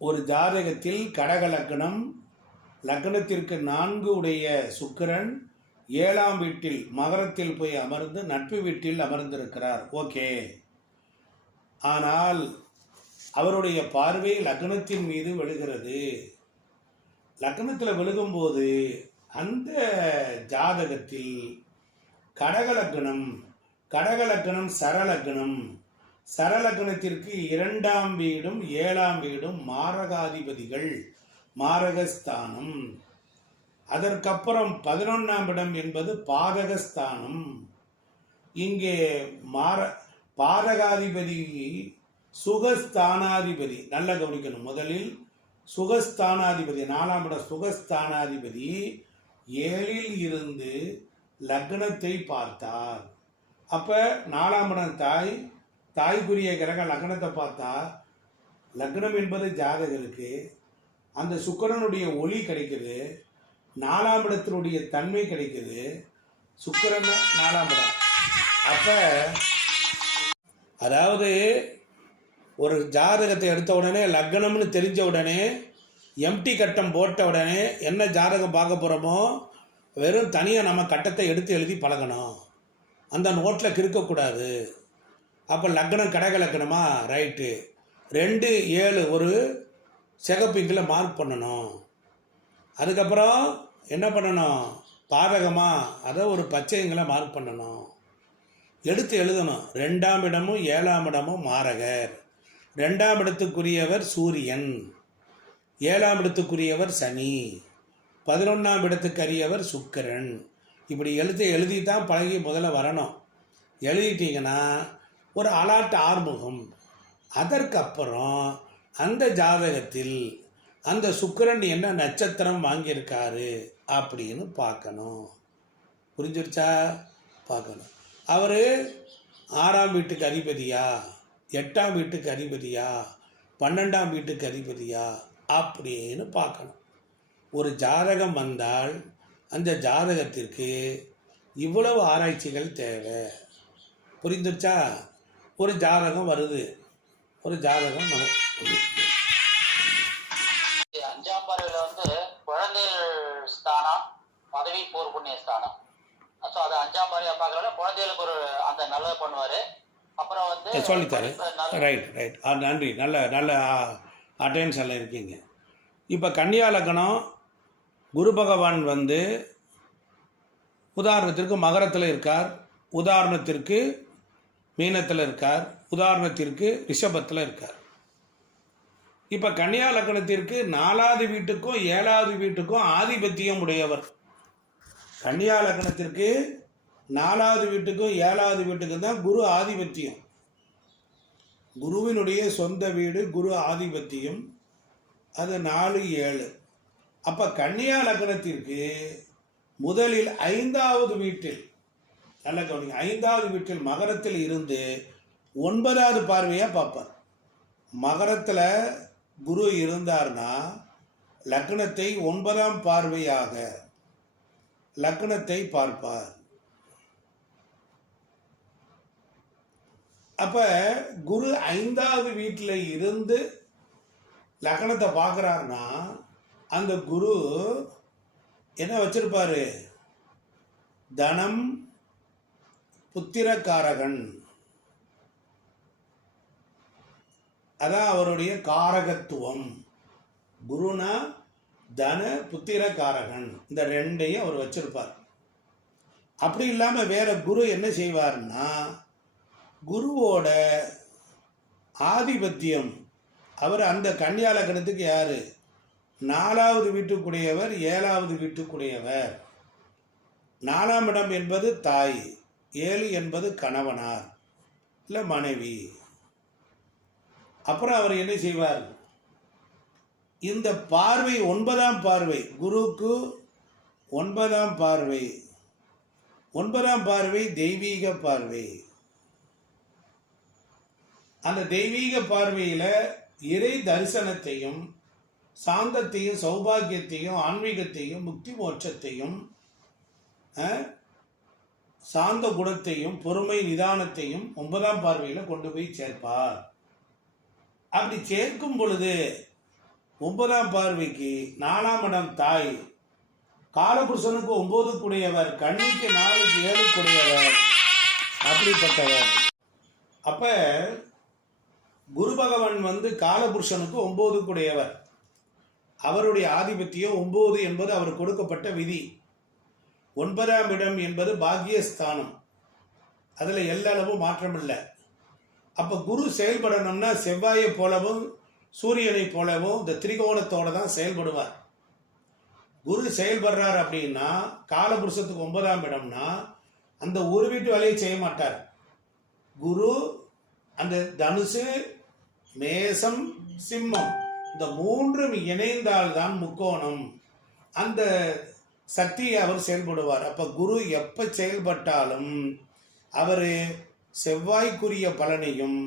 ஒரு ஜாதகத்தில் கடக லக்னம், லக்னத்திற்கு 4 உடைய சுக்கிரன் 7ஆம் வீட்டில் மகரத்தில் போய் அமர்ந்து நட்பு வீட்டில் அமர்ந்திருக்கிறார். ஓகே. ஆனால் அவருடைய பார்வை லக்னத்தின் மீது விழுகிறது. லக்னத்தில் விழுகும்போது அந்த ஜாதகத்தில் கடகலக்கணம் சரலக்கணத்திற்கு 2ஆம் வீடும் 7ஆம் வீடும் மாரகாதிபதிகள், மாரகஸ்தானம். அதற்கப்புறம் 11ஆம் இடம் என்பது பாதகஸ்தானம். இங்கே பாதகாதிபதி சுகஸ்தானாதிபதி. நல்ல கவனிக்கணும். முதலில் சுகஸ்தானாதிபதி, 4ஆம் இடம் சுகஸ்தானாதிபதி 7இல் இருந்து லக்னத்தை பார்த்தார். அப்போ 4ஆம் இடம் தாய்க்குரிய கிரக லக்னத்தை பார்த்தா, லக்னம் என்பது ஜாதகருக்கு அந்த சுக்கிரனுடைய ஒளி கிடைக்குது, 4ஆம் இடத்தினுடைய தன்மை கிடைக்குது. சுக்கிரன் 4ஆம் இடம். அப்போ அதாவது ஒரு ஜாதகத்தை எடுத்த உடனே லக்னம்னு தெரிஞ்ச உடனே எம்டி கட்டம் போட்ட உடனே என்ன ஜாதகம் பார்க்க போகிறோமோ வெறும் தனியாக நம்ம கட்டத்தை எடுத்து எழுதி பழகணும். அந்த நோட்டில் கிறுக்கக்கூடாது. அப்போ லக்னம் கடக லக்னமா, ரைட்டு, 2, 7 ஒரு சிகப்பிங்கில் மார்க் பண்ணணும். அதுக்கப்புறம் என்ன பண்ணணும், பாதகமா அதை ஒரு பச்சைங்களை மார்க் பண்ணணும், எடுத்து எழுதணும். 2ஆம் இடமும் 7ஆம் இடமும் மாரகர். 2ஆம் இடத்துக்குரியவர் சூரியன், 7ஆம் இடத்துக்குரியவர் சனி, 11ஆம் இடத்துக்குரியவர் சுக்கிரன். இப்படி எழுதி தான் பழகி முதல்ல வரணும். எழுதிட்டீங்கன்னா ஒரு அலாட்டு ஆறுமுகம். அதற்கப்புறம் அந்த ஜாதகத்தில் அந்த சுக்கிரன் என்ன நட்சத்திரம் வாங்கியிருக்காரு அப்படின்னு பார்க்கணும். புரிஞ்சிருச்சா? பார்க்கணும். அவர் 6ஆம் வீட்டுக்கு அதிபதியா, 8ஆம் வீட்டுக்கு அதிபதியா, 12ஆம் வீட்டுக்கு அதிபதியா அப்படின்னு பார்க்கணும். ஒரு ஜாதகம் வந்தால் அந்த ஜாதகத்திற்கு இவ்வளவு ஆராய்ச்சிகள் தேவை. புரிந்துச்சா? ஒரு ஜாதகம் வருது, ஒரு ஜாதகம் 5ஆம் பார்வையில் குழந்தைகள் ஸ்தானம், பதவி போர் புண்ணிய ஸ்தானம். ஸோ அது 5ஆம் பார்வையாக பார்க்கறதுல குழந்தைகளுக்கு ஒரு அந்த நல்லது பண்ணுவார். அப்புறம் சொல்லித்தாரு. ரைட். நன்றி. நல்ல அட்டென்ஷனில் இருக்கீங்க. இப்போ கன்னியா லக்னம் குரு பகவான் உதாரணத்திற்கு மகரத்தில் இருக்கார், உதாரணத்திற்கு மீனத்தில் இருக்கார், உதாரணத்திற்கு ரிஷபத்தில் இருக்கார். இப்போ கன்னியா லக்னத்திற்கு 4ஆவது வீட்டுக்கும் 7ஆவது வீட்டுக்கும் ஆதிபத்தியம் உடையவர். கன்னியா லக்னத்திற்கு 4ஆவது வீட்டுக்கும் 7ஆவது வீட்டுக்கும் தான் குரு ஆதிபத்தியம். குருவினுடைய சொந்த வீடு குரு ஆதிபத்தியம். அது 4, 7. அப்போ கன்னியா லக்னத்திற்கு முதலில் 5ஆவது வீட்டில், நல்ல கவனிங்க, 5ஆவது வீட்டில் மகரத்தில் இருந்து 9ஆவது பார்வையாக பார்ப்பார். மகரத்தில் குரு இருந்தார்னா லக்னத்தை 9ஆம் பார்வையாக லக்னத்தை பார்ப்பார். அப்போ குரு 5ஆவது வீட்டில் இருந்து லக்னத்தை பார்க்குறாருன்னா அந்த குரு என்ன வச்சிருப்பாரு, தனம் புத்திரக்காரகன். அதான் அவருடைய காரகத்துவம். குருனா தன புத்திரக்காரகன், இந்த 2ஐயும் அவர் வச்சிருப்பார். அப்படி இல்லாமல் வேற குரு என்ன செய்வார்னா, குருவோட ஆதிபத்தியம் அவர் அந்த கன்னியா லக்னத்துக்கு யாரு, 4ஆவது வீட்டுக்குடையவர், 7ஆவது வீட்டுக்குடையவர். 4ஆம் இடம் என்பது தாய், 7 என்பது கணவனார் இல்லை மனைவி. அப்புறம் அவர் என்ன செய்வார், இந்த பார்வை 9ஆம் பார்வை, குருக்கு 9ஆம் பார்வை, 9ஆம் பார்வை தெய்வீக பார்வை. அந்த தெய்வீக பார்வையில் இறை தரிசனத்தையும் சாந்தத்தையும் சௌபாகியத்தையும் ஆன்மீகத்தையும் முக்தி மோட்சத்தையும் சாந்த குணத்தையும் பொறுமை நிதானத்தையும் 9ஆம் பார்வையில் கொண்டு போய் சேர்ப்பார். அப்படி சேர்க்கும் பொழுது 9ஆம் பார்வைக்கு 4ஆம் இடம் தாய், காலபுருஷனுக்கு 9 கூடையவர், கன்னிக்கு 4க்கு 7 கூடையவர், அப்படிப்பட்டவர். அப்ப குரு பகவான் வந்து காலபுருஷனுக்கு 9 கூடையவர். அவருடைய ஆதிபத்தியம் 9 என்பது அவர் கொடுக்கப்பட்ட விதி. 9ஆம் இடம் என்பது பாக்கியஸ்தானம். அதில் எல்லளவும் மாற்றம் இல்லை. அப்போ குரு செயல்படணும்னா செவ்வாயை போலவும் சூரியனை போலவும் இந்த திரிகோணத்தோட தான் செயல்படுவார். குரு செயல்படுறார் அப்படின்னா காலபுருஷத்துக்கு 9ஆம் இடம்னா அந்த ஒரு வீட்டு வேலையை செய்ய மாட்டார். குரு அந்த தனுசு, மேசம், சிம்மம் இந்த மூன்றும் இணைந்தால்தான் முக்கோணம். அந்த சக்தியை அவர் செயல்படுவார். அப்போ குரு எப்போ செயல்பட்டாலும் அவர் செவ்வாய்க்குரிய பலனையும்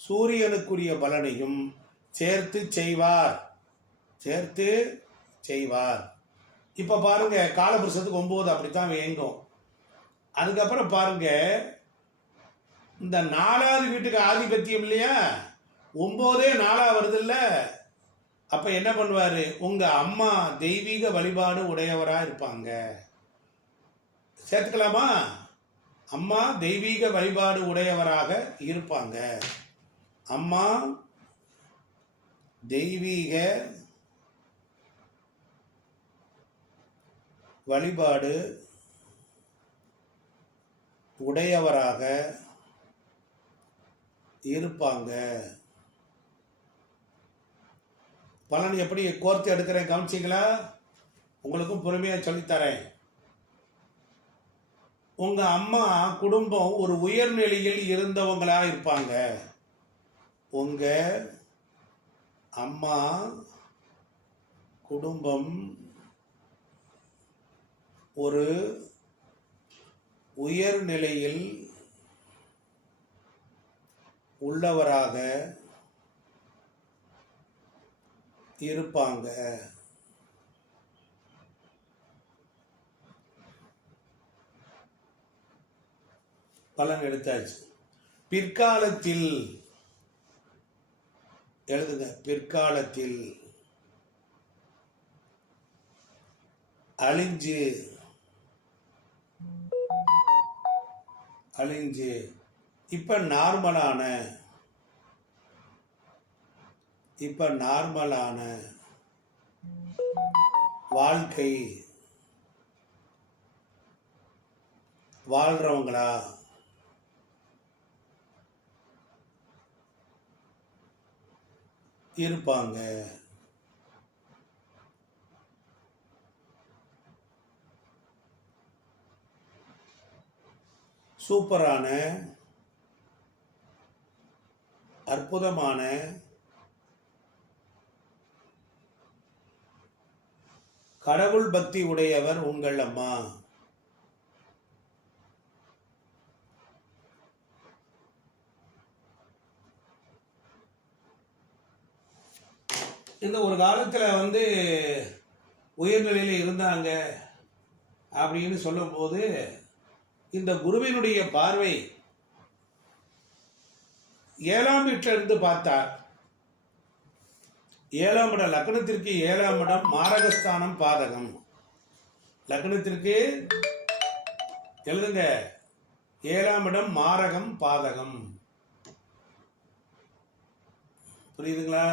சூரியனுக்குரிய பலனையும் சேர்த்து செய்வார். இப்போ பாருங்க, காலபுருஷத்துக்கு 9 அப்படித்தான் வேங்கும். அதுக்கப்புறம் பாருங்க, இந்த 4வது வீட்டுக்கு ஆதிபத்தியம் இல்லையா, 9 4 வருது இல்ல. அப்ப என்ன பண்ணுவாரு, உங்க அம்மா தெய்வீக வழிபாடு உடையவரா இருப்பாங்க. சேர்த்துக்கலாமா? அம்மா தெய்வீக வழிபாடு உடையவராக இருப்பாங்க. அம்மா தெய்வீக வழிபாடு உடையவராக இருப்பாங்க. பலன் எப்படி கோர்த்து எடுக்கிறேன் கவனிச்சிங்களா? உங்களுக்கும் பொறுமையாக சொல்லித்தரேன். உங்க அம்மா குடும்பம் ஒரு உயர்நிலையில் இருந்தவங்களா இருப்பாங்க. உங்க அம்மா குடும்பம் ஒரு உயர்நிலையில் உள்ளவராக இருப்பாங்க. பலன் எடுத்தாச்சு. பிற்காலத்தில் எழுதுங்க. பிற்காலத்தில் அழிஞ்சு இப்ப நார்மலான வாழ்க்கை வாழ்றவங்களா இருப்பாங்க. சூப்பரான அற்புதமான கடவுள் பக்தி உடையவர் உங்கள் அம்மா. இந்த ஒரு காலத்தில் வந்து உயர்நிலையில் இருந்தாங்க அப்படின்னு சொல்லும்போது இந்த குருவினுடைய பார்வை 7ஆம் வீட்டிலிருந்து பார்த்தார். 7ஆம் இடம் லக்னத்திற்கு 7ஆம் இடம் மாரகஸ்தானம் பாதகம். லக்னத்திற்கு எழுதுங்க, 7ஆம் இடம் மாரகம் பாதகம். புரியுதுங்களா?